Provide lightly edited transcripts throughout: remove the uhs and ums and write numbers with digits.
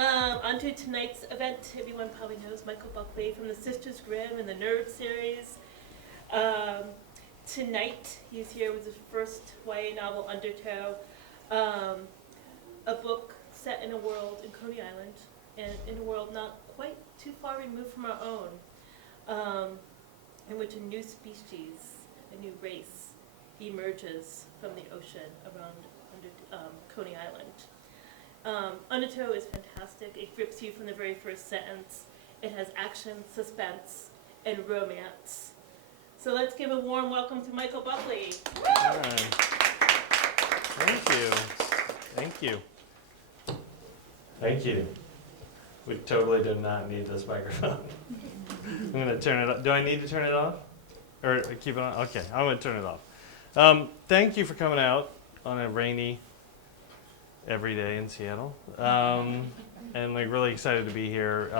On to tonight's event. Everyone probably knows Michael Buckley from the Sisters Grimm and the Nerd series. Tonight, he's here with his first YA novel, Undertow, a book set in a world in Coney Island, and in a world not quite too far removed from our own, in which a new species, a new race, emerges from the ocean around Coney Island. Undertow is fantastic. It grips you from the very first sentence. It has action, suspense, and romance. So let's give a warm welcome to Michael Buckley. Thank you. Thank you. Thank you. We totally do not need this microphone. I'm going to turn it off. Do I need to turn it off? Or keep it on? Okay, I'm going to turn it off. Thank you for coming out on a rainy every day in Seattle. And really excited to be here.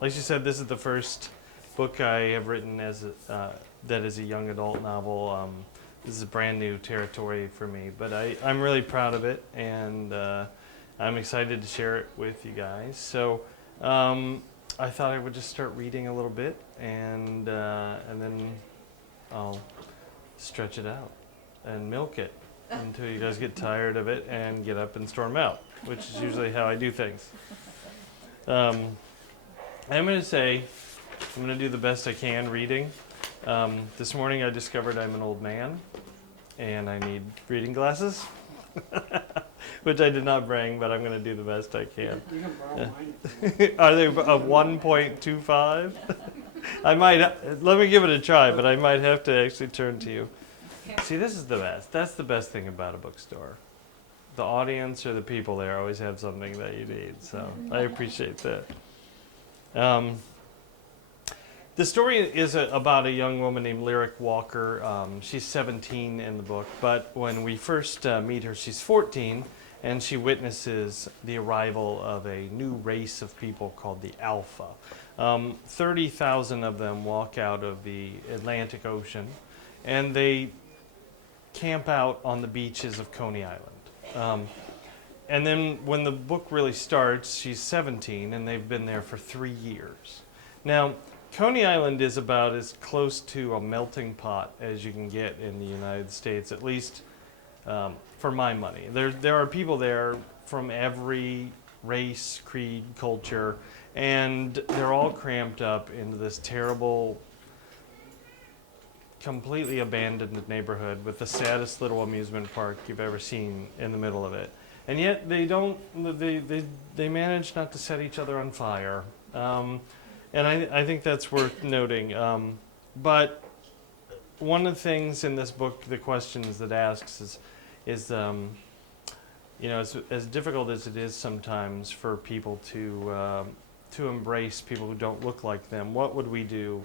Like you said, this is the first book I have written that is a young adult novel. This is brand new territory for me, but I'm really proud of it, and I'm excited to share it with you guys. So I thought I would just start reading a little bit, and then I'll stretch it out and milk it until you guys get tired of it and get up and storm out, which is usually how I do things. I'm going to do the best I can reading. This morning I discovered I'm an old man and I need reading glasses, which I did not bring, but I'm going to do the best I can. You can borrow mine. Are they a 1.25? I might, let me give it a try, but I might have to actually turn to you. See, this is the best. That's the best thing about a bookstore. The audience or the people there always have something that you need, so I appreciate that. The story is about a young woman named Lyric Walker. She's 17 in the book, but when we first meet her, she's 14, and she witnesses the arrival of a new race of people called the Alpha. 30,000 of them walk out of the Atlantic Ocean, and they camp out on the beaches of Coney Island. And then when the book really starts, she's 17, and they've been there for 3 years. Now, Coney Island is about as close to a melting pot as you can get in the United States, at least for my money. There are people there from every race, creed, culture, and they're all cramped up into this terrible, completely abandoned neighborhood with the saddest little amusement park you've ever seen in the middle of it. And yet they manage not to set each other on fire. And I think that's worth noting. But one of the things in this book, the questions that asks is as difficult as it is sometimes for people to embrace people who don't look like them, what would we do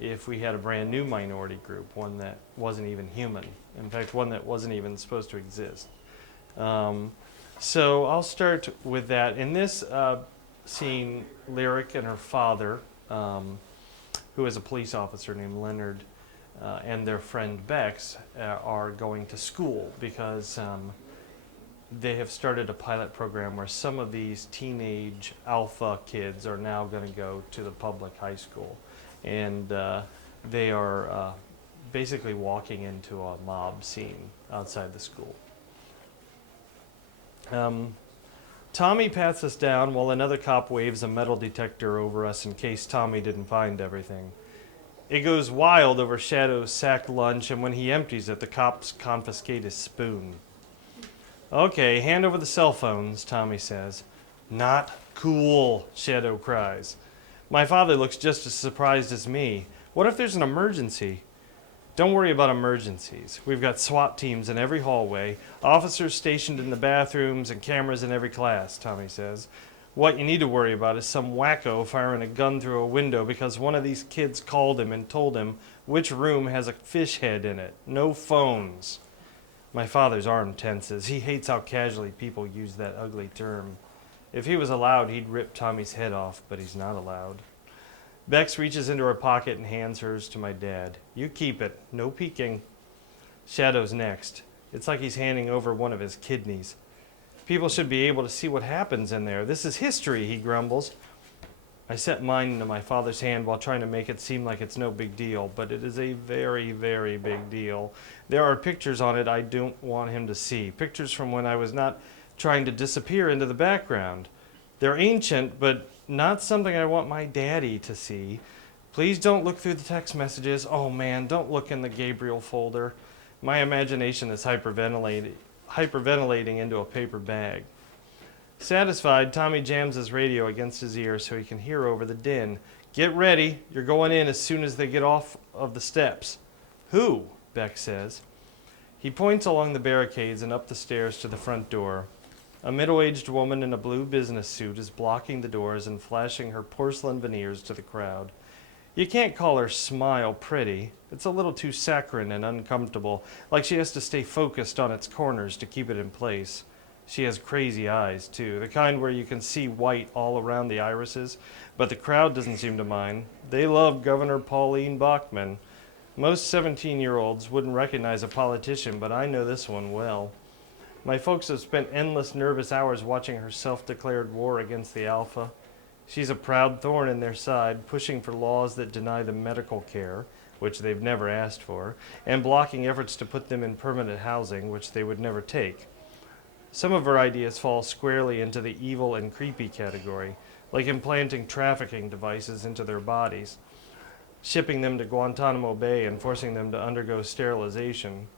if we had a brand new minority group, one that wasn't even human, in fact, one that wasn't even supposed to exist? So I'll start with that. In this scene, Lyric and her father, who is a police officer named Leonard, and their friend Bex are going to school because they have started a pilot program where some of these teenage alpha kids are now going to go to the public high school. And they are basically walking into a mob scene outside the school. Tommy pats us down while another cop waves a metal detector over us in case Tommy didn't find everything. It goes wild over Shadow's sacked lunch, and when he empties it, the cops confiscate his spoon. Okay, hand over the cell phones, Tommy says. Not cool, Shadow cries. My father looks just as surprised as me. What if there's an emergency? Don't worry about emergencies. We've got SWAT teams in every hallway, officers stationed in the bathrooms, and cameras in every class, Tommy says. What you need to worry about is some wacko firing a gun through a window because one of these kids called him and told him which room has a fish head in it. No phones. My father's arm tenses. He hates how casually people use that ugly term. If he was allowed, he'd rip Tommy's head off, but he's not allowed. Bex reaches into her pocket and hands hers to my dad. You keep it. No peeking. Shadow's next. It's like he's handing over one of his kidneys. People should be able to see what happens in there. This is history, he grumbles. I set mine into my father's hand while trying to make it seem like it's no big deal, but it is a very, very big deal. There are pictures on it I don't want him to see. Pictures from when I was not trying to disappear into the background. They're ancient, but not something I want my daddy to see. Please don't look through the text messages. Oh man, don't look in the Gabriel folder. My imagination is hyperventilating into a paper bag. Satisfied, Tommy jams his radio against his ear so he can hear over the din. Get ready. You're going in as soon as they get off of the steps. Who? Beck says. He points along the barricades and up the stairs to the front door. A middle-aged woman in a blue business suit is blocking the doors and flashing her porcelain veneers to the crowd. You can't call her smile pretty. It's a little too saccharine and uncomfortable, like she has to stay focused on its corners to keep it in place. She has crazy eyes, too, the kind where you can see white all around the irises, but the crowd doesn't seem to mind. They love Governor Pauline Bachman. Most 17-year-olds wouldn't recognize a politician, but I know this one well. My folks have spent endless nervous hours watching her self-declared war against the Alpha. She's a proud thorn in their side, pushing for laws that deny them medical care, which they've never asked for, and blocking efforts to put them in permanent housing, which they would never take. Some of her ideas fall squarely into the evil and creepy category, like implanting trafficking devices into their bodies, shipping them to Guantanamo Bay and forcing them to undergo sterilization.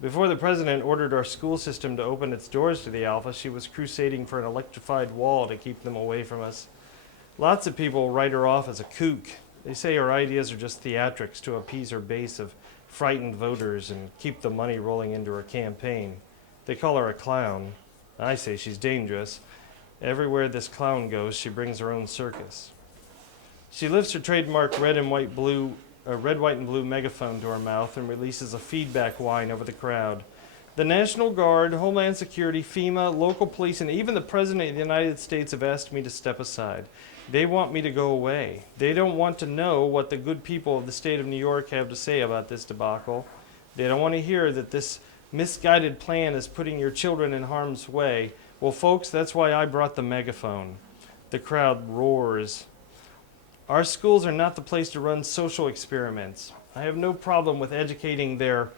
Before the president ordered our school system to open its doors to the Alpha, she was crusading for an electrified wall to keep them away from us. Lots of people write her off as a kook. They say her ideas are just theatrics to appease her base of frightened voters and keep the money rolling into her campaign. They call her a clown. I say she's dangerous. Everywhere this clown goes, she brings her own circus. She lifts her trademark red, white, and blue megaphone to her mouth and releases a feedback whine over the crowd. The National Guard, Homeland Security, FEMA, local police, and even the President of the United States have asked me to step aside. They want me to go away. They don't want to know what the good people of the state of New York have to say about this debacle. They don't want to hear that this misguided plan is putting your children in harm's way. Well, folks, that's why I brought the megaphone. The crowd roars. Our schools are not the place to run social experiments. I have no problem with educating their,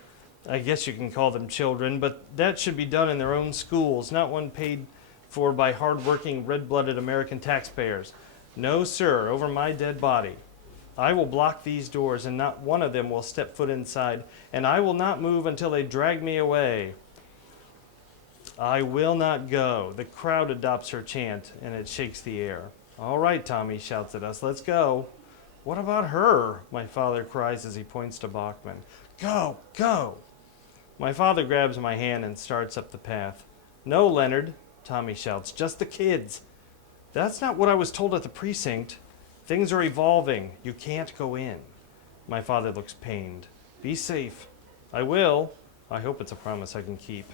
I guess you can call them children, but that should be done in their own schools, not one paid for by hard-working, red-blooded American taxpayers. No, sir, over my dead body. I will block these doors, and not one of them will step foot inside, and I will not move until they drag me away. I will not go. The crowd adopts her chant, and it shakes the air. All right, Tommy shouts at us, let's go. What about her? My father cries as he points to Bachman. Go, go. My father grabs my hand and starts up the path. No, Leonard, Tommy shouts, just the kids. That's not what I was told at the precinct. Things are evolving. You can't go in. My father looks pained. Be safe. I will. I hope it's a promise I can keep.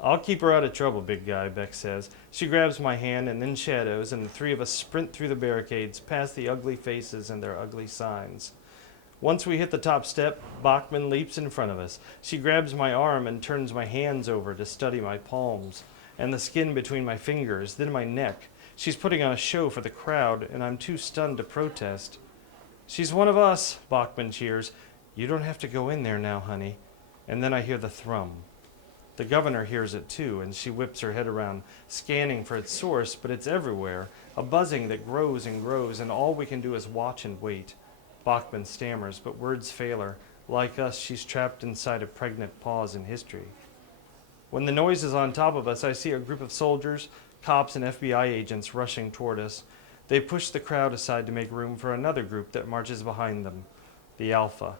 I'll keep her out of trouble, big guy, Beck says. She grabs my hand and then shadows, and the three of us sprint through the barricades, past the ugly faces and their ugly signs. Once we hit the top step, Bachman leaps in front of us. She grabs my arm and turns my hands over to study my palms and the skin between my fingers, then my neck. She's putting on a show for the crowd, and I'm too stunned to protest. She's one of us, Bachman cheers. You don't have to go in there now, honey. And then I hear the thrum. The governor hears it too, and she whips her head around, scanning for its source, but it's everywhere, a buzzing that grows and grows, and all we can do is watch and wait. Bachman stammers, but words fail her. Like us, she's trapped inside a pregnant pause in history. When the noise is on top of us, I see a group of soldiers, cops, and FBI agents rushing toward us. They push the crowd aside to make room for another group that marches behind them, the Alpha.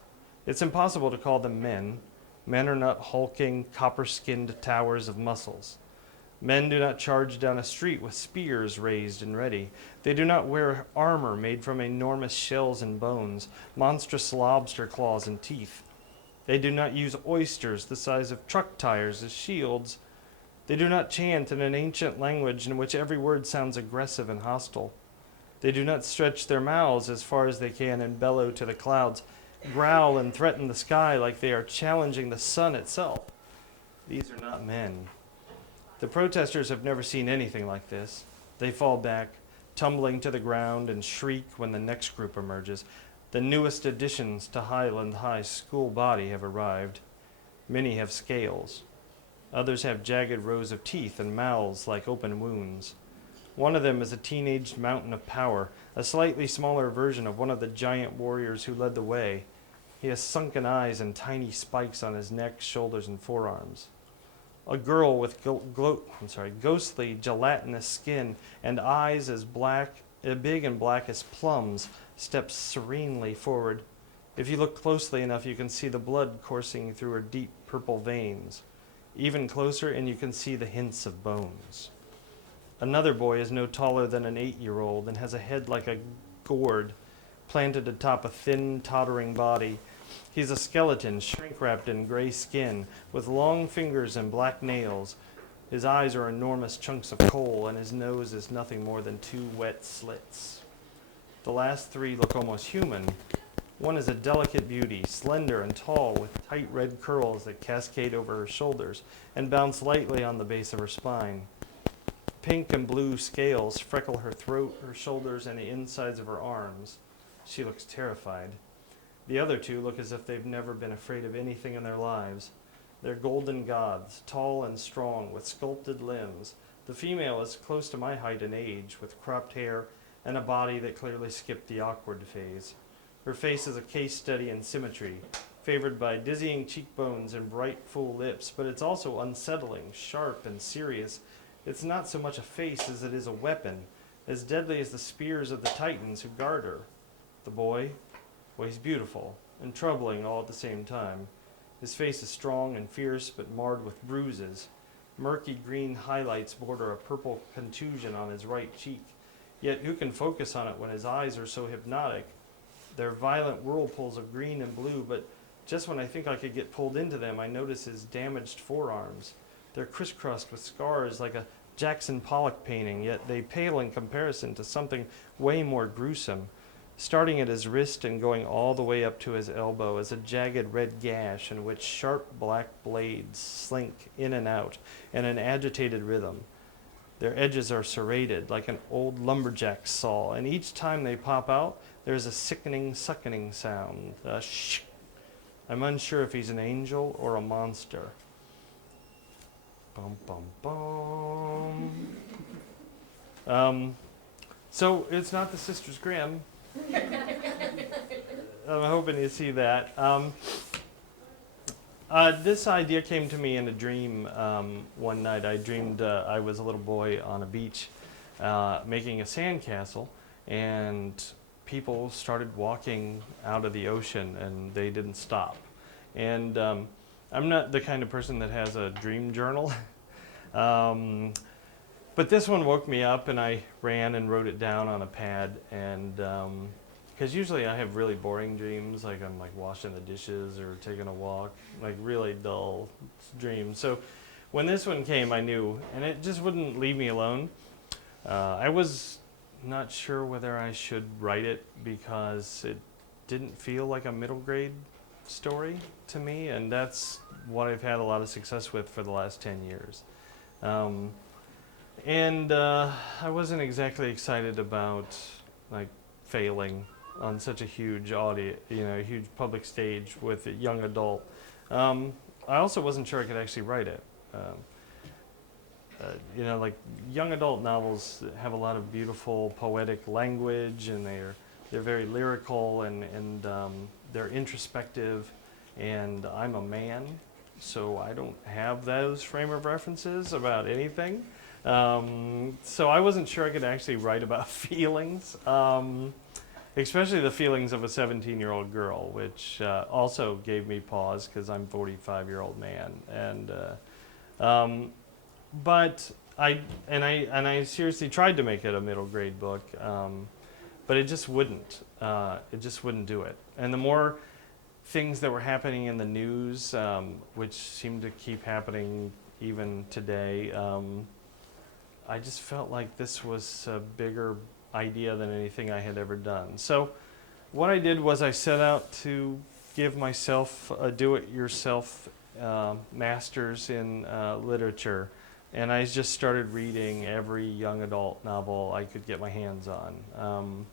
It's impossible to call them men. Men are not hulking, copper-skinned towers of muscles. Men do not charge down a street with spears raised and ready. They do not wear armor made from enormous shells and bones, monstrous lobster claws and teeth. They do not use oysters the size of truck tires as shields. They do not chant in an ancient language in which every word sounds aggressive and hostile. They do not stretch their mouths as far as they can and bellow to the clouds, growl and threaten the sky like they are challenging the sun itself. These are not men. The protesters have never seen anything like this. They fall back, tumbling to the ground, and shriek when the next group emerges. The newest additions to Highland High's school body have arrived. Many have scales. Others have jagged rows of teeth and mouths like open wounds. One of them is a teenaged mountain of power, a slightly smaller version of one of the giant warriors who led the way. He has sunken eyes and tiny spikes on his neck, shoulders, and forearms. A girl with ghostly gelatinous skin and eyes as big and black as plums steps serenely forward. If you look closely enough, you can see the blood coursing through her deep purple veins. Even closer, and you can see the hints of bones. Another boy is no taller than an 8-year-old and has a head like a gourd planted atop a thin, tottering body. He's a skeleton, shrink-wrapped in gray skin, with long fingers and black nails. His eyes are enormous chunks of coal, and his nose is nothing more than 2 wet slits. The last 3 look almost human. One is a delicate beauty, slender and tall, with tight red curls that cascade over her shoulders and bounce lightly on the base of her spine. Pink and blue scales freckle her throat, her shoulders, and the insides of her arms. She looks terrified. The other 2 look as if they've never been afraid of anything in their lives. They're golden gods, tall and strong, with sculpted limbs. The female is close to my height and age, with cropped hair and a body that clearly skipped the awkward phase. Her face is a case study in symmetry, favored by dizzying cheekbones and bright, full lips, but it's also unsettling, sharp, and serious. It's not so much a face as it is a weapon, as deadly as the spears of the titans who guard her. The boy, well, he's beautiful and troubling all at the same time. His face is strong and fierce, but marred with bruises. Murky green highlights border a purple contusion on his right cheek. Yet who can focus on it when his eyes are so hypnotic? They're violent whirlpools of green and blue, but just when I think I could get pulled into them, I notice his damaged forearms. They're crisscrossed with scars like a Jackson Pollock painting, yet they pale in comparison to something way more gruesome. Starting at his wrist and going all the way up to his elbow is a jagged red gash in which sharp black blades slink in and out in an agitated rhythm. Their edges are serrated like an old lumberjack saw, and each time they pop out, there's a sickening, suckening sound. Shh. I'm unsure if he's an angel or a monster. Bum, bum, bum. So it's not the Sisters Grimm. I'm hoping you see that. This idea came to me in a dream one night. I dreamed I was a little boy on a beach making a sandcastle, and people started walking out of the ocean, and they didn't stop. And I'm not the kind of person that has a dream journal, but this one woke me up, and I ran and wrote it down on a pad. And because usually I have really boring dreams, like I'm like washing the dishes or taking a walk, like really dull dreams. So when this one came, I knew, and it just wouldn't leave me alone. I was not sure whether I should write it because it didn't feel like a middle grade story to me, and that's what I've had a lot of success with for the last 10 years. And I wasn't exactly excited about like failing on such a huge audience, huge public stage with a young adult. I also wasn't sure I could actually write it. Like young adult novels have a lot of beautiful poetic language, and they're very lyrical, and they're introspective, and I'm a man, so I don't have those frame of references about anything. So I wasn't sure I could actually write about feelings, especially the feelings of a 17-year-old girl, which also gave me pause because I'm a 45-year-old man. And but I seriously tried to make it a middle grade book, but it just wouldn't. It just wouldn't do it. And the more things that were happening in the news, which seem to keep happening even today, I just felt like this was a bigger idea than anything I had ever done. So what I did was I set out to give myself a do-it-yourself master's in literature and I just started reading every young adult novel I could get my hands on.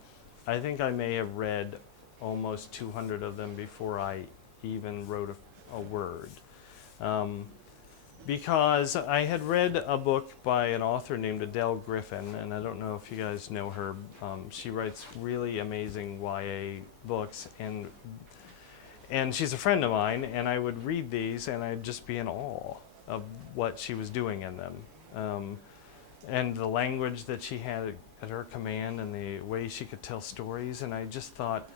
I think I may have read almost 200 of them before I even wrote a word. Because I had read a book by an author named Adele Griffin, and I don't know if you guys know her. She writes really amazing YA books, and she's a friend of mine, and I would read these, and I'd just be in awe of what she was doing in them. And the language that she had at her command, and the way she could tell stories, and I just thought,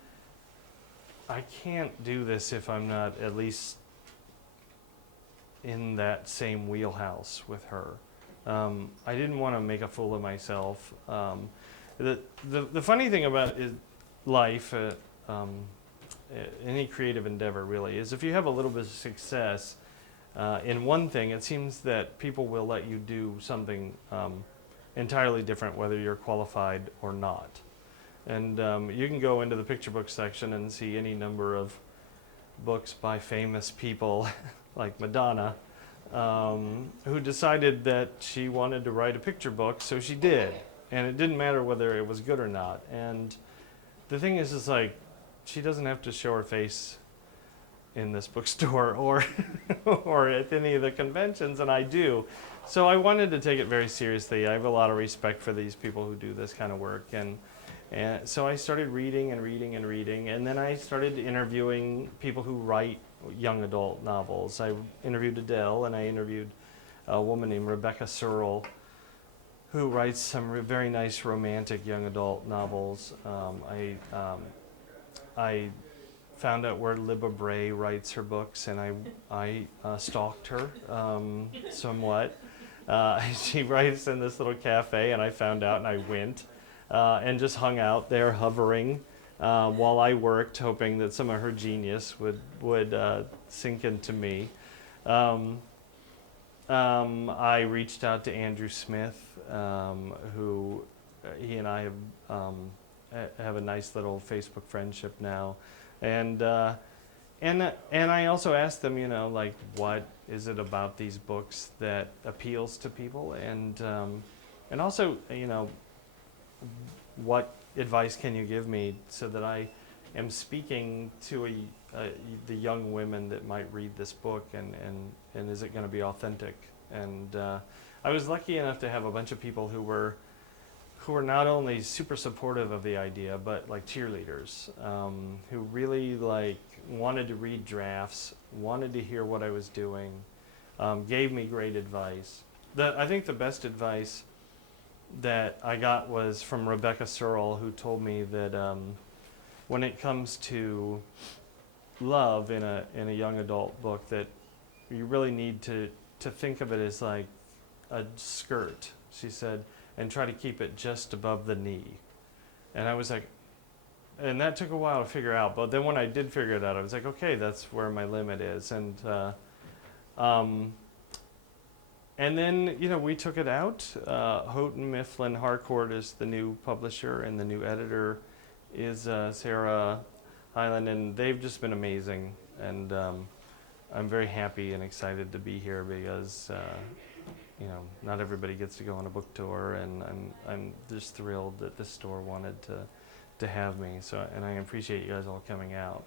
I can't do this if I'm not at least in that same wheelhouse with her. I didn't want to make a fool of myself. The funny thing about life, any creative endeavor really, is if you have a little bit of success in one thing, it seems that people will let you do something entirely different, whether you're qualified or not. And you can go into the picture book section and see any number of books by famous people like Madonna, who decided that she wanted to write a picture book, so she did. And it didn't matter whether it was good or not. And the thing is like, she doesn't have to show her face in this bookstore or or at any of the conventions, and I do. So I wanted to take it very seriously. I have a lot of respect for these people who do this kind of work, and so I started reading, and then I started interviewing people who write young adult novels. I interviewed Adele, and I interviewed a woman named Rebecca Searle, who writes some very nice romantic young adult novels. I found out where Libba Bray writes her books, and I stalked her somewhat. She writes in this little cafe, and I found out, and I went and just hung out there hovering while I worked, hoping that some of her genius would sink into me. I reached out to Andrew Smith, who he and I have a nice little Facebook friendship now, and I also asked them, like, what is it about these books that appeals to people, and also, what advice can you give me so that I am speaking to the young women that might read this book, and is it going to be authentic? And I was lucky enough to have a bunch of people who were not only super supportive of the idea, but like cheerleaders, who really like wanted to read drafts, wanted to hear what I was doing, gave me great advice. I think the best advice that I got was from Rebecca Searle, who told me that when it comes to love in a young adult book, that you really need to think of it as like a skirt, she said, and try to keep it just above the knee. And I was like, and that took a while to figure out, but then when I did figure it out, I was like, okay, that's where my limit is. And then, we took it out. Houghton Mifflin Harcourt is the new publisher, and the new editor is Sarah Hyland, and they've just been amazing. And I'm very happy and excited to be here because, not everybody gets to go on a book tour, and I'm just thrilled that this store wanted to have me. So, and I appreciate you guys all coming out.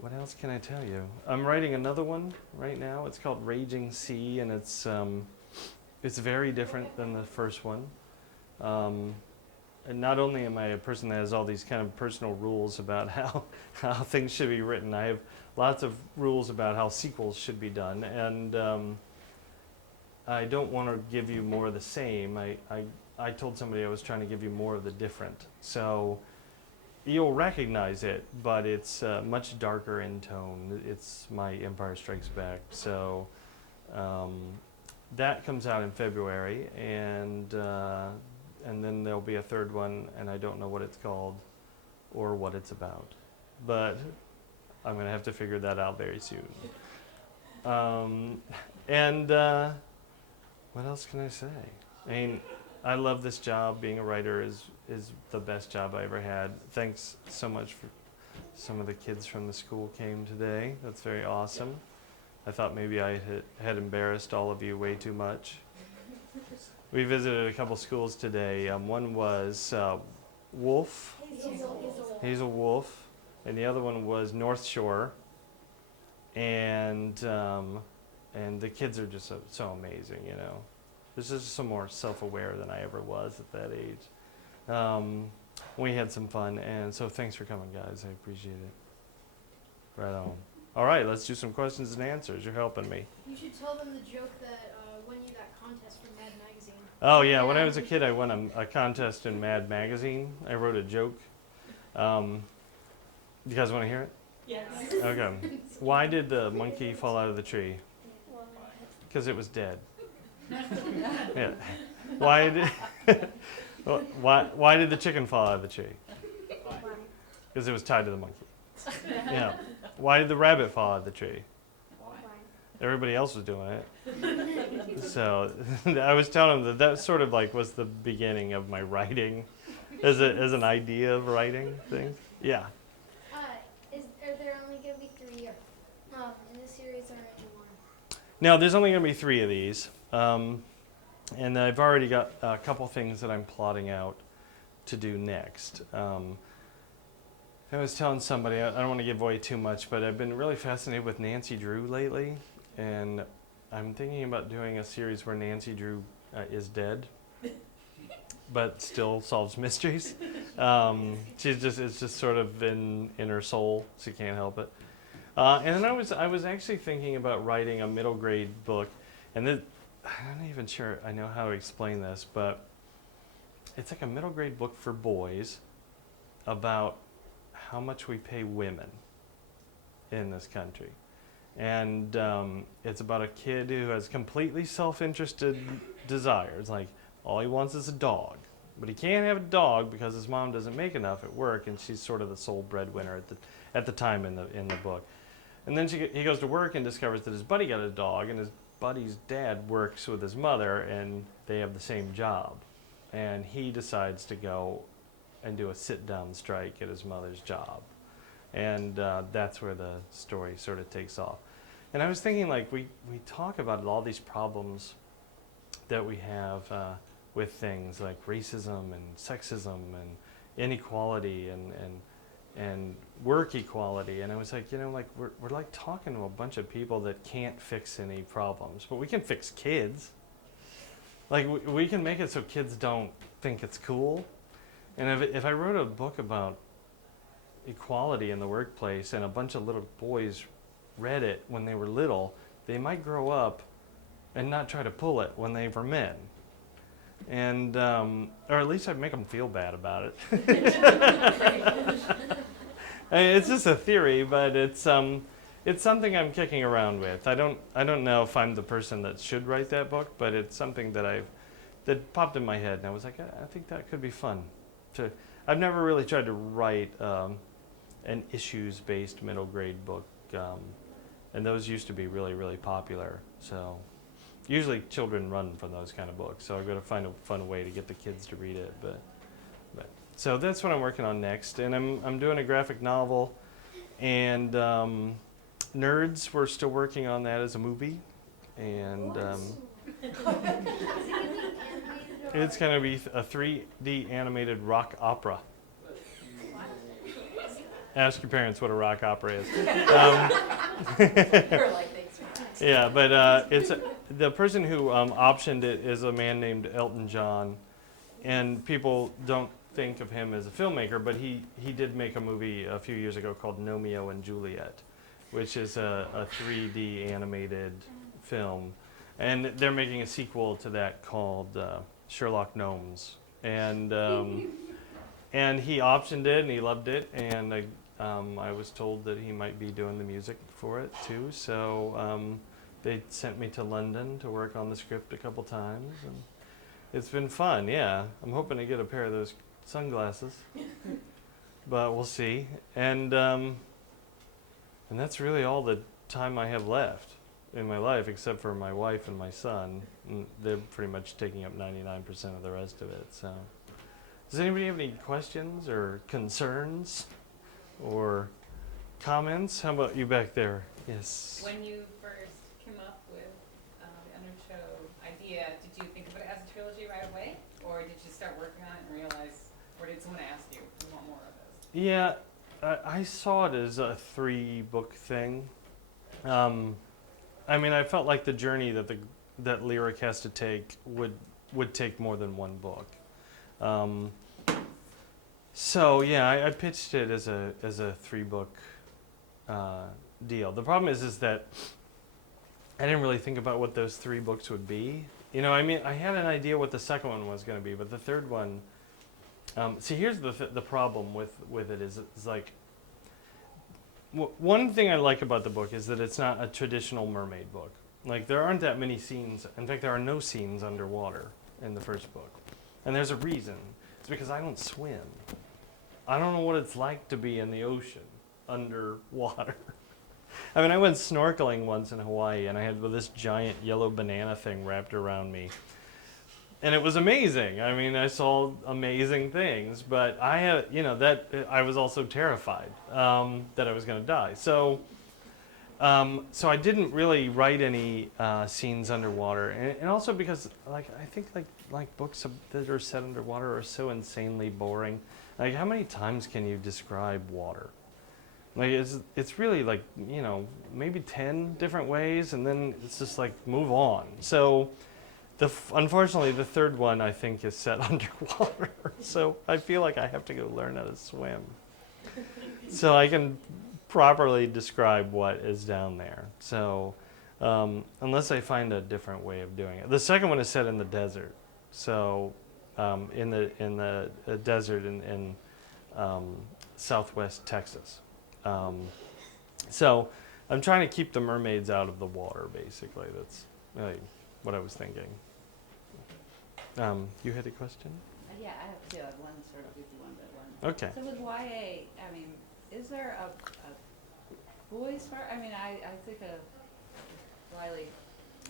What else can I tell you? I'm writing another one right now. It's called Raging Sea, and it's very different than the first one. And not only am I a person that has all these kind of personal rules about how things should be written, I have lots of rules about how sequels should be done, and I don't want to give you more of the same. I told somebody I was trying to give you more of the different. So you'll recognize it, but it's much darker in tone. It's my Empire Strikes Back. So that comes out in February, and then there'll be a third one, and I don't know what it's called or what it's about. But I'm going to have to figure that out very soon. What else can I say? I mean, I love this job. Being a writer is the best job I ever had. Thanks so much for some of the kids from the school came today. That's very awesome. I thought maybe I had embarrassed all of you way too much. We visited a couple schools today. One was Wolf, Hazel Wolf, and the other one was North Shore. And the kids are just so amazing, you know. This is so more self-aware than I ever was at that age. We had some fun, and so thanks for coming, guys. I appreciate it. Right on. All right, let's do some questions and answers. You're helping me. You should tell them the joke that won you that contest from Mad Magazine. Oh yeah, when I was a kid, I won a contest in Mad Magazine. I wrote a joke. You guys want to hear it? Yes. Okay. Why did the monkey fall out of the tree? Because it was dead. Yeah. Why did why did the chicken fall out of the tree? Because it was tied to the monkey. Yeah. Why did the rabbit fall out of the tree? Everybody else was doing it. So I was telling them that sort of like was the beginning of my writing, as an idea of writing things. Yeah. Are there only going to be 3 in this series or any more? Now there's only going to be 3 of these, and I've already got a couple things that I'm plotting out to do next. I was telling somebody, I don't want to give away too much, but I've been really fascinated with Nancy Drew lately, and I'm thinking about doing a series where Nancy Drew is dead, but still solves mysteries. It's just sort of in her soul. She can't help it. And then I was actually thinking about writing a middle grade book, and I'm not even sure I know how to explain this, but it's like a middle grade book for boys about how much we pay women in this country. And it's about a kid who has completely self-interested desires. Like, all he wants is a dog. But he can't have a dog because his mom doesn't make enough at work, and she's sort of the sole breadwinner at the time in the book. And then he goes to work and discovers that his buddy got a dog, and his buddy's dad works with his mother, and they have the same job. And he decides to go and do a sit-down strike at his mother's job. And that's where the story sort of takes off. And I was thinking, like, we talk about all these problems that we have with things like racism and sexism and inequality and work equality. And I was like, you know, like we're like talking to a bunch of people that can't fix any problems, but we can fix kids. Like we can make it so kids don't think it's cool. And if I wrote a book about equality in the workplace and a bunch of little boys read it when they were little, they might grow up and not try to pull it when they were men. And, or at least I'd make them feel bad about it. I mean, it's just a theory, but it's something I'm kicking around with. I don't know if I'm the person that should write that book, but it's something that popped in my head, and I was like, I think that could be fun. I've never really tried to write an issues-based middle grade book, and those used to be really, really popular. So usually children run from those kind of books, so I've got to find a fun way to get the kids to read it. But so that's what I'm working on next, and I'm doing a graphic novel, and Nerds, we're still working on that as a movie, and it's going to be a 3D animated rock opera. Ask your parents what a rock opera is. Yeah, but it's the person who optioned it is a man named Elton John, and people don't think of him as a filmmaker, but he did make a movie a few years ago called Romeo and Juliet, which is a 3D animated film, and they're making a sequel to that called Sherlock Gnomes, and he optioned it and he loved it, and I was told that he might be doing the music for it too, so they sent me to London to work on the script a couple times, and it's been fun. Yeah, I'm hoping to get a pair of those sunglasses, but we'll see. And that's really all the time I have left in my life, except for my wife and my son. And they're pretty much taking up 99% of the rest of it. So, does anybody have any questions or concerns or comments? How about you back there? Yes. When you first start working on it and realize, or did someone ask you, we want more of this? Yeah, I saw it as a 3-book thing. I mean, I felt like the journey that Lyric has to take would take more than 1 book. So yeah, I pitched it as a 3-book deal. The problem is that I didn't really think about what those 3 books would be. You know, I mean, I had an idea what the second one was going to be, but the third one. See, here's the problem with it is it's like. One thing I like about the book is that it's not a traditional mermaid book. Like, there aren't that many scenes. In fact, there are no scenes underwater in the first book. And there's a reason. It's because I don't swim. I don't know what it's like to be in the ocean underwater. I mean, I went snorkeling once in Hawaii, and I had this giant yellow banana thing wrapped around me. And it was amazing. I mean, I saw amazing things, but I had, I was also terrified that I was going to die. So I didn't really write any scenes underwater, and also because, like, I think like books that are set underwater are so insanely boring. Like, how many times can you describe water? Like, it's really like, maybe 10 different ways, and then it's just like move on. So. Unfortunately, the third one, I think, is set underwater. So I feel like I have to go learn how to swim so I can properly describe what is down there. So unless I find a different way of doing it. The second one is set in the desert. So in the desert in southwest Texas. So I'm trying to keep the mermaids out of the water, basically. That's really what I was thinking. You had a question? Yeah, I have 2. I have one sort of goofy one, but one. Okay. So with YA, I mean, is there a boys part? I mean, I think of Riley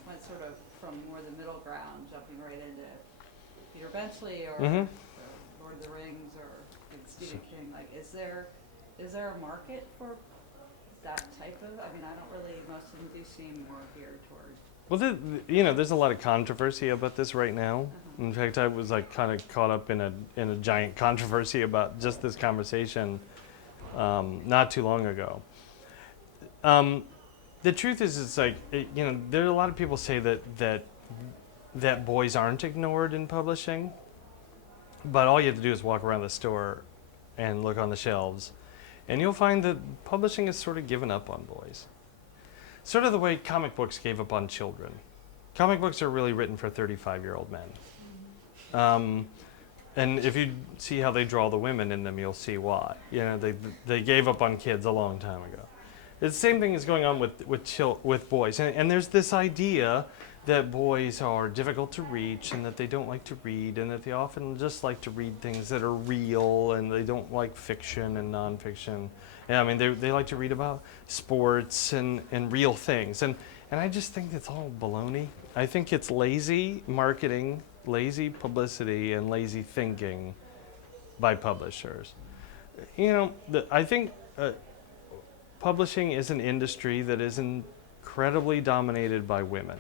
went sort of from more the middle ground, jumping right into Peter Benchley or Lord of the Rings or Stephen King. Like, is there a market for that type of? I mean, I don't really. Most of them do seem more geared towards. Well, there's a lot of controversy about this right now. In fact, I was like kind of caught up in a giant controversy about just this conversation not too long ago. The truth is, it's like there are a lot of people say that boys aren't ignored in publishing, but all you have to do is walk around the store and look on the shelves, and you'll find that publishing has sort of given up on boys. Sort of the way comic books gave up on children. Comic books are really written for 35-year-old men. And if you see how they draw the women in them, you'll see why. They gave up on kids a long time ago. The same thing is going on with boys. And there's this idea that boys are difficult to reach and that they don't like to read and that they often just like to read things that are real and they don't like fiction and nonfiction. Yeah, I mean, they like to read about sports and real things. And I just think it's all baloney. I think it's lazy marketing, lazy publicity, and lazy thinking by publishers. I think publishing is an industry that is incredibly dominated by women.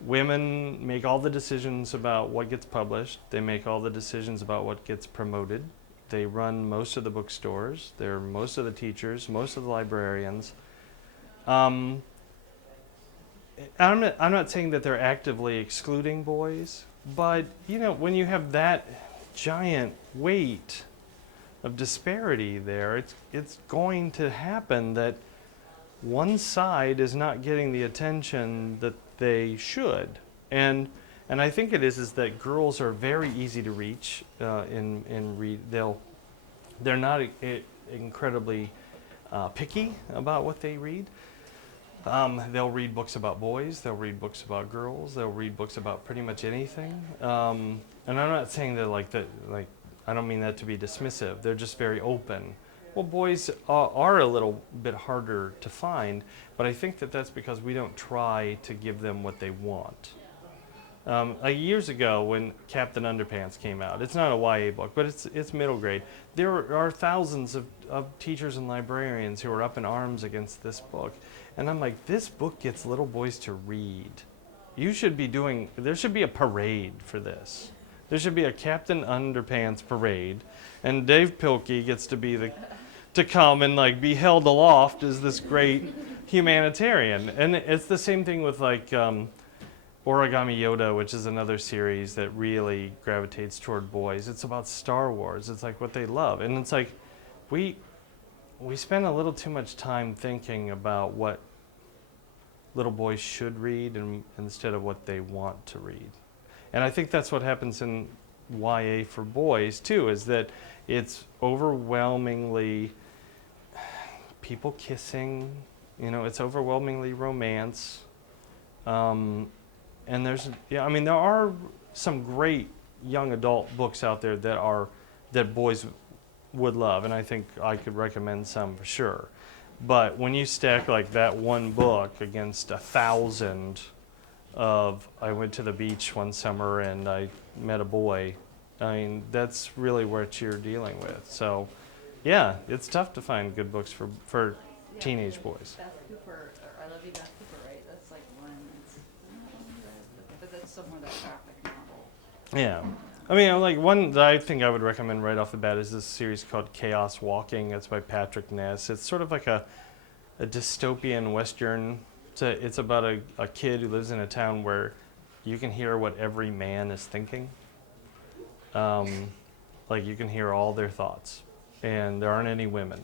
Women make all the decisions about what gets published. They make all the decisions about what gets promoted. They run most of the bookstores. They're most of the teachers, most of the librarians. I'm not saying that they're actively excluding boys, but when you have that giant weight of disparity there, it's going to happen that one side is not getting the attention that they should. And I think it is that girls are very easy to reach in read. They're not incredibly picky about what they read. They'll read books about boys. They'll read books about girls. They'll read books about pretty much anything. And I'm not saying that I don't mean that to be dismissive. They're just very open. Well, boys are a little bit harder to find, but I think that's because we don't try to give them what they want. Years ago, when Captain Underpants came out, it's not a YA book, but it's middle grade. There are thousands of teachers and librarians who are up in arms against this book. And I'm like, this book gets little boys to read. there should be a parade for this. There should be a Captain Underpants parade, and Dave Pilkey gets to come and like be held aloft as this great humanitarian. And it's the same thing with like Origami Yoda, which is another series that really gravitates toward boys. It's about Star Wars. It's like what they love. And it's like we spend a little too much time thinking about what little boys should read instead of what they want to read. And I think that's what happens in YA for boys too, is that it's overwhelmingly people kissing, it's overwhelmingly romance. And there are some great young adult books out there that boys would love, and I think I could recommend some for sure. But when you stack like that one book against 1,000 I went to the beach one summer and I met a boy, I mean, that's really what you're dealing with. So, yeah, it's tough to find good books for teenage boys. Beth Cooper, or I Love You, Beth Cooper, right? That's like one that's, but that's somewhere that graphic novel. Yeah. I mean, like one that I think I would recommend right off the bat is this series called Chaos Walking. It's by Patrick Ness. It's sort of like a dystopian Western. It's about a kid who lives in a town where you can hear what every man is thinking. Like you can hear all their thoughts. And there aren't any women.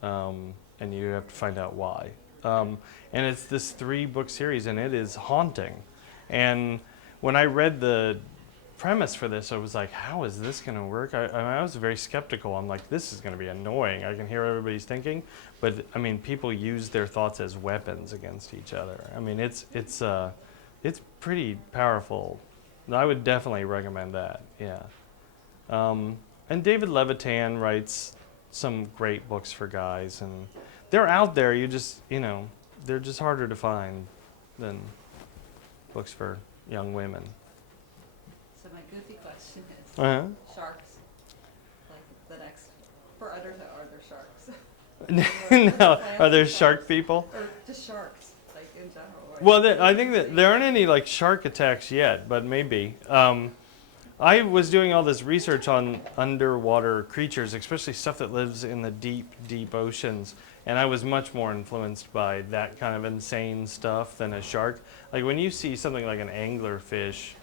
And you have to find out why. And it's this 3-book series, and it is haunting. And when I read the premise for this, I was like, how is this going to work? I was very skeptical. I'm like, this is going to be annoying. I can hear everybody's thinking. But, I mean, people use their thoughts as weapons against each other. I mean, it's pretty powerful. I would definitely recommend that, yeah. And David Levitan writes some great books for guys, and they're out there. They're just harder to find than books for young women. So my goofy question is, Uh-huh. sharks, like the next, for Undertale, are there sharks? No, are there shark people? Or just sharks, like in general? Or Well, I think that there aren't any like shark attacks yet, but maybe. I was doing all this research on underwater creatures, especially stuff that lives in the deep, deep oceans, and I was much more influenced by that kind of insane stuff than a shark. Like when you see something like an anglerfish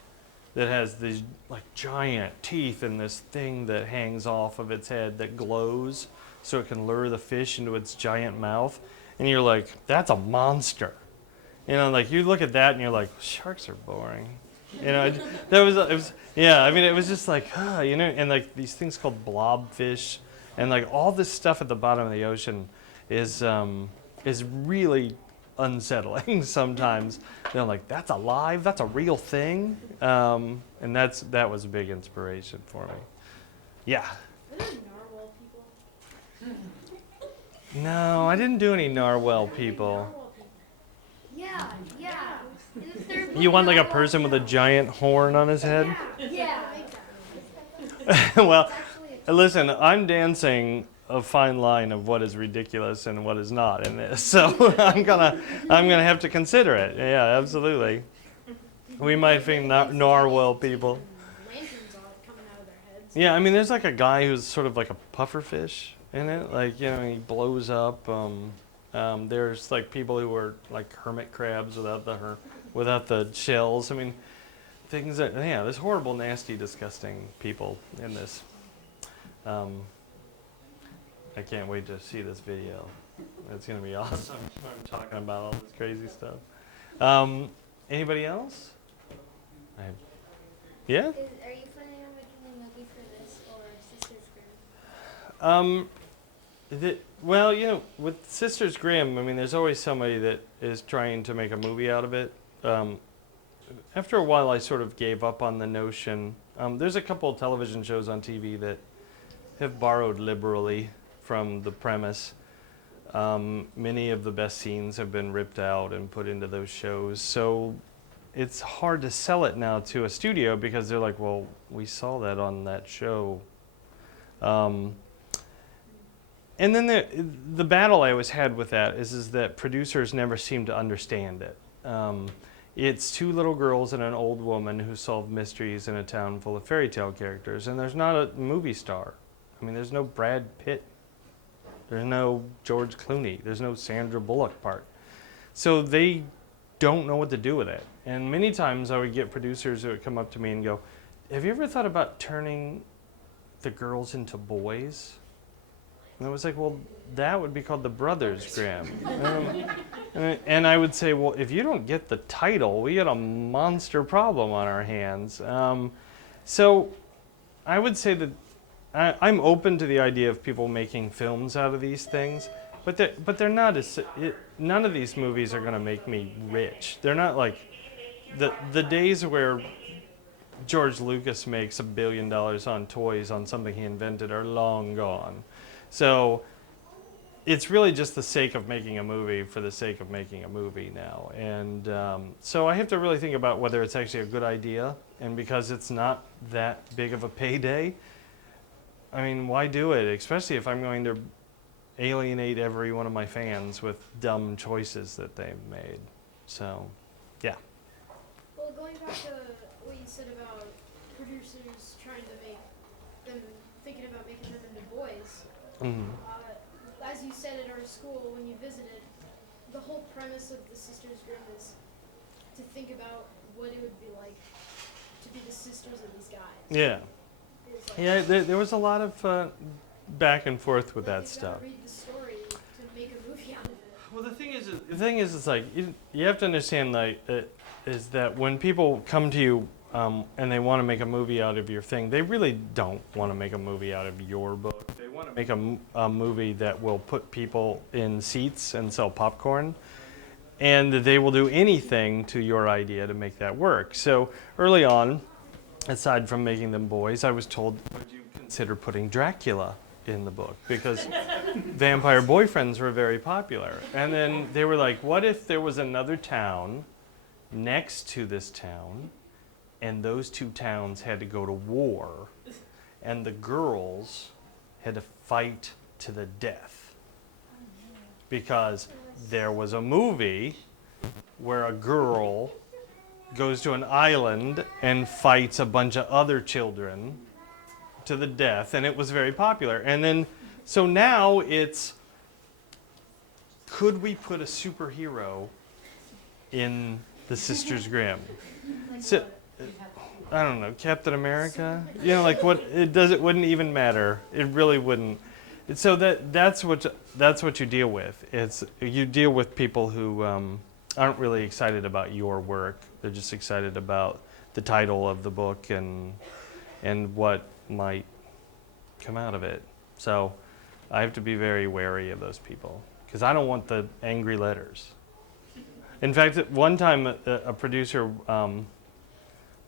that has these like giant teeth and this thing that hangs off of its head that glows so it can lure the fish into its giant mouth, and you're like, that's a monster. Like you look at that and you're like, sharks are boring. It was just like, and like these things called blobfish, and like all this stuff at the bottom of the ocean is really unsettling sometimes. Like, that's alive, that's a real thing, and that was a big inspiration for me. Yeah. Are there narwhal people? No, I didn't do any narwhal people. Narwhal people. Yeah. In the third book, You want like a narwhal person with a people. giant horn on his head? Yeah. Well, It's actually listen, I'm dancing a fine line of what is ridiculous and what is not in this, so I'm gonna have to consider it. Yeah, absolutely. We might think narwhal people. lanterns on coming out of their heads. Yeah, I mean, there's like a guy who's sort of like a pufferfish in it. Like, he blows up. There's like people who are like hermit crabs without the shells. I mean, things that, yeah, there's horrible, nasty, disgusting people in this. I can't wait to see this video. It's going to be awesome. I'm talking about all this crazy stuff. Anybody else? Yeah? Are you planning on making a movie for this or Sisters Grimm? Well, with Sisters Grimm, I mean, there's always somebody that is trying to make a movie out of it. After a while, I sort of gave up on the notion. There's a couple of television shows on TV that have borrowed liberally from the premise. Many of the best scenes have been ripped out and put into those shows. So it's hard to sell it now to a studio because they're like, well, we saw that on that show. And then the battle I always had with that is that producers never seem to understand it. it's two little girls and an old woman who solve mysteries in a town full of fairy tale characters. And there's not a movie star. I mean, there's no Brad Pitt. There's no George Clooney. There's no Sandra Bullock part. So they don't know what to do with it. And many times I would get producers who would come up to me and go, have you ever thought about turning the girls into boys? And I was like, well, that would be called the Brothers Grimm. And I would say, well, if you don't get the title, we got a monster problem on our hands. So I would say that I'm open to the idea of people making films out of these things, but they're not as, none of these movies are going to make me rich. They're not like the days where George Lucas makes $1 billion on toys on something he invented are long gone. So it's really just the sake of making a movie for the sake of making a movie now. And so I have to really think about whether it's actually a good idea. And because it's not that big of a payday, I mean, why do it? Especially if I'm going to alienate every one of my fans with dumb choices that they've made. So, yeah. Well, going back to what you said about producers trying to make them, thinking about making them into boys, Mm-hmm. as you said at our school when you visited, the whole premise of the Sisters Grimm is to think about what it would be like to be the sisters of these guys. Yeah. It's like, Yeah, there was a lot of back and forth with like that you've stuff. gotta read the story to make a movie out of it. Well, it's like you have to understand, like, is that when people come to you and they want to make a movie out of your thing, they really don't want to make a movie out of your book. They want to make a movie that will put people in seats and sell popcorn, and they will do anything to your idea to make that work. So early on, aside from making them boys, I was told, would you consider putting Dracula in the book? Because vampire boyfriends were very popular. And then they were like, what if there was another town next to this town, and those two towns had to go to war, and the girls had to fight to the death? Because there was a movie where a girl goes to an island and fights a bunch of other children to the death, and it was very popular. And then, so now it's, could we put a superhero in the Sisters Grimm? So, I don't know, Captain America? You know, like what? It wouldn't even matter. It really wouldn't. And so that's what you deal with. It's you deal with people who aren't really excited about your work. They're just excited about the title of the book and what might come out of it. So I have to be very wary of those people because I don't want the angry letters. In fact, at one time a producer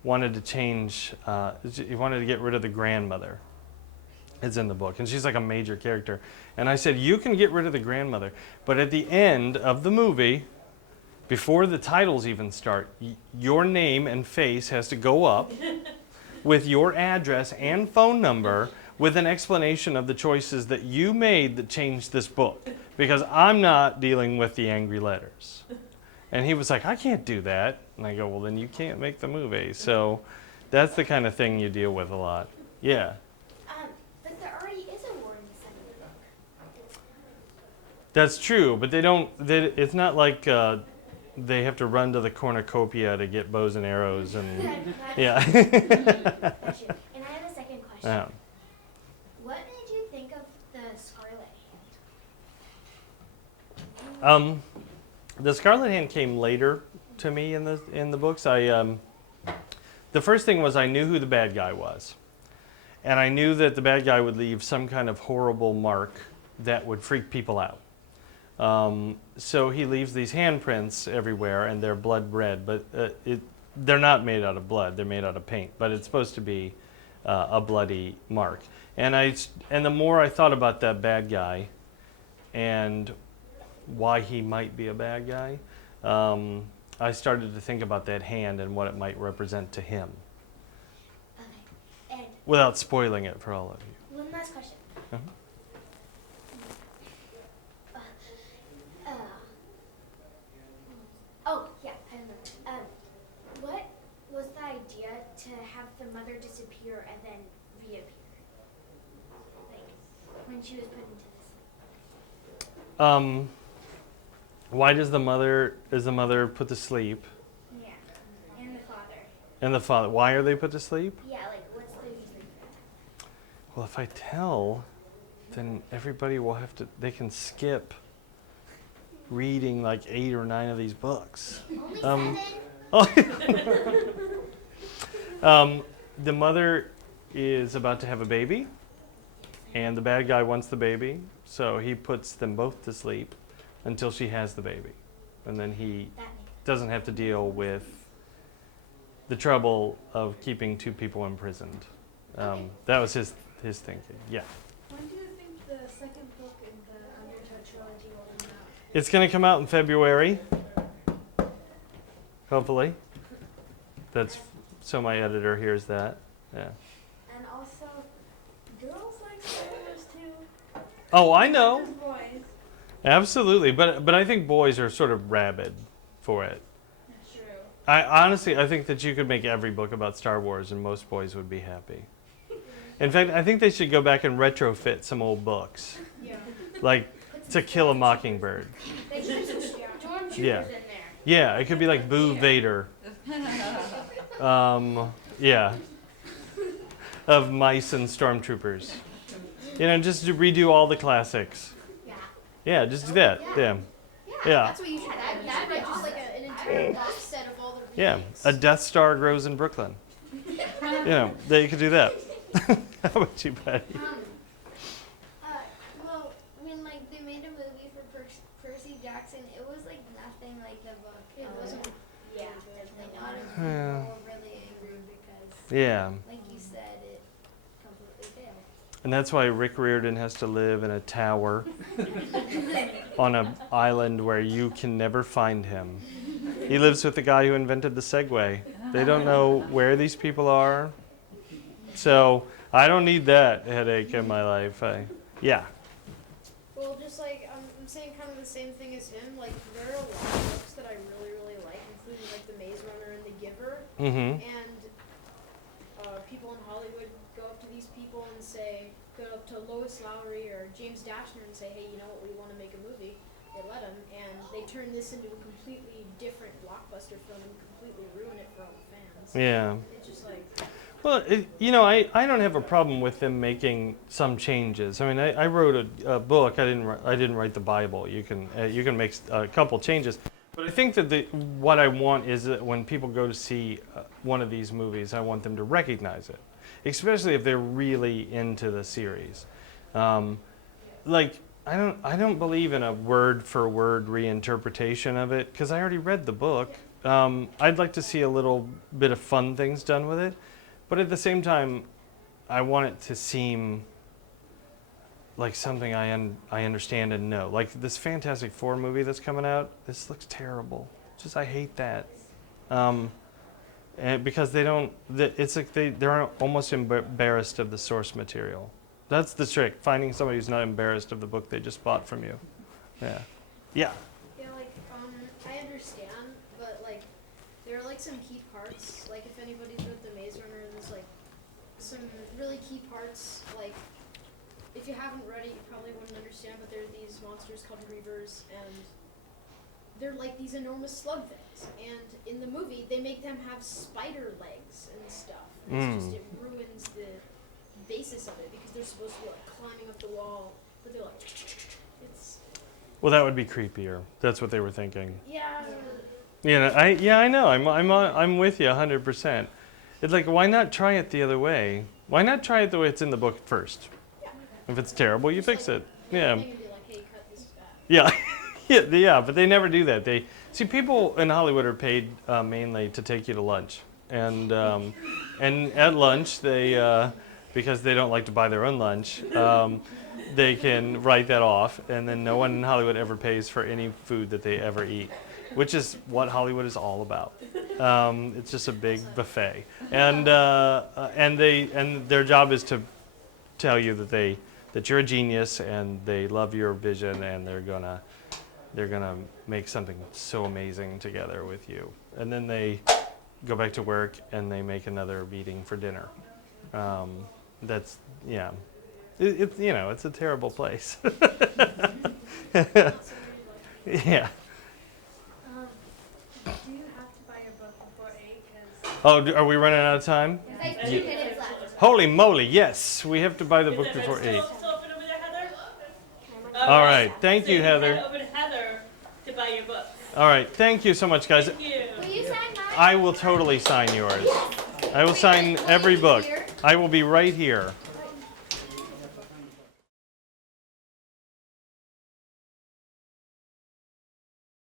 wanted to change, he wanted to get rid of the grandmother. It's in the book, and she's like a major character. And I said, you can get rid of the grandmother, but at the end of the movie, before the titles even start, your name and face has to go up with your address and phone number with an explanation of the choices that you made that changed this book, because I'm not dealing with the angry letters. And he was like, I can't do that. And I go, well, then you can't make the movie. So that's the kind of thing you deal with a lot. Yeah. But there already is a war in the second book. That's true, but it's not like they have to run to the cornucopia to get bows and arrows and yeah. And I have a second question. What made you think of the Scarlet Hand? The Scarlet Hand came later to me in the books. The first thing was I knew who the bad guy was, and I knew that the bad guy would leave some kind of horrible mark that would freak people out. So he leaves these handprints everywhere, and they're blood red, but they're not made out of blood. They're made out of paint, but it's supposed to be a bloody mark. And the more I thought about that bad guy and why he might be a bad guy, I started to think about that hand and what it might represent to him. Okay. And Without spoiling it for all of you. one last question. Uh-huh. Oh, yeah, I remember. when she was put into this. Why does the mother put to sleep? Yeah, and the father. And the father, why are they put to sleep? Yeah, like what's the reason for that? Well, if I tell, then everybody will have to, they can skip reading like 8 or 9 of these books. Only 7. The mother is about to have a baby, and the bad guy wants the baby, so he puts them both to sleep until she has the baby. And then he That makes doesn't have to deal with the trouble of keeping 2 people imprisoned. That was his thinking, yeah. When do you think the second book in the Undertow trilogy will come out? It's going to come out in February, hopefully. That's so my editor hears that. Yeah. And also, girls like Star Wars too. Oh, I know. Just boys. Absolutely, but I think boys are sort of rabid for it. That's true. I think that you could make every book about Star Wars and most boys would be happy. In fact, I think they should go back and retrofit some old books, Yeah. like To Kill a Mockingbird. They should put some stormtroopers Yeah. in there. Yeah, it could be like Boo Vader. Yeah. Of mice and stormtroopers. Just to redo all the classics. Yeah. Yeah, just do that. Yeah. Yeah. That's what you should have. That'd be just like an entire box set of all the Yeah. remakes. A Death Star grows in Brooklyn. You could do that. How about you, Patty? Well, when like they made a movie for Percy Jackson, it was like nothing like the book. It wasn't. Yeah, definitely not. And Yeah. people were really angry because, Yeah. like you said, it completely failed. And that's why Rick Riordan has to live in a tower on an island where you can never find him. He lives with the guy who invented the Segway. They don't know where these people are. So I don't need that headache in my life. Yeah. Well, just like I'm saying kind of the same thing as him. Like there are a lot of books that I really, really like, including like The Maze Runner and The Giver. Mm-hmm. And people in Hollywood go up to these people and say, go up to Lois Lowry or James Dashner and say, hey, you know what, we want to make a movie. They let them, and they turn this into a completely different blockbuster film and completely ruin it for all the fans. Yeah. It's just like, Well, I don't have a problem with them making some changes. I mean, I wrote a book. I didn't write the Bible. You can make a couple changes. But I think that what I want is that when people go to see one of these movies, I want them to recognize it, especially if they're really into the series. I don't believe in a word for word reinterpretation of it because I already read the book. I'd like to see a little bit of fun things done with it. But at the same time, I want it to seem like something I understand and know. Like this Fantastic Four movie that's coming out, this looks terrible. I hate that. And because it's like they're almost embarrassed of the source material. That's the trick, finding somebody who's not embarrassed of the book they just bought from you. Yeah. Yeah. yeah, like, I understand, but like, there are like some key parts. Like, if anybody's read The Maze Runner, there's like some really key parts. Like, if you haven't read it, you probably wouldn't understand, but there are these monsters called Reavers, and they're like these enormous slug things. And in the movie, they make them have spider legs and stuff. And it's just, it ruins the basis of it because they're supposed to be like climbing up the wall, but they're like, it's, Well, that would be creepier. That's what they were thinking. yeah. I know. I'm with you 100%. It's like, why not try it the other way? Why not try it the way it's in the book first? If it's terrible, you fix it. Yeah. They can be like, hey, cut this back. Yeah. Yeah, but they never do that. They see people in Hollywood are paid mainly to take you to lunch, and at lunch they because they don't like to buy their own lunch, they can write that off, and then no one in Hollywood ever pays for any food that they ever eat, which is what Hollywood is all about. It's just a big buffet, and their job is to tell you that you're a genius and they love your vision and they're gonna make something so amazing together with you. And then they go back to work and they make another meeting for dinner. It's you know, it's a terrible place. Not somewhere you'd like to be. Yeah. Do you have to buy your book before 8? Because Oh, are we running out of time? It's like Yeah. 2 minutes left. Holy moly, yes, we have to buy the Is book that before still 8. open over there, Heather? All right, thank So you, head Heather. over to Heather to buy your book. All right, thank you so much, guys. Thank you. Will you sign mine? I will totally sign yours. I will sign every book. I will be right here.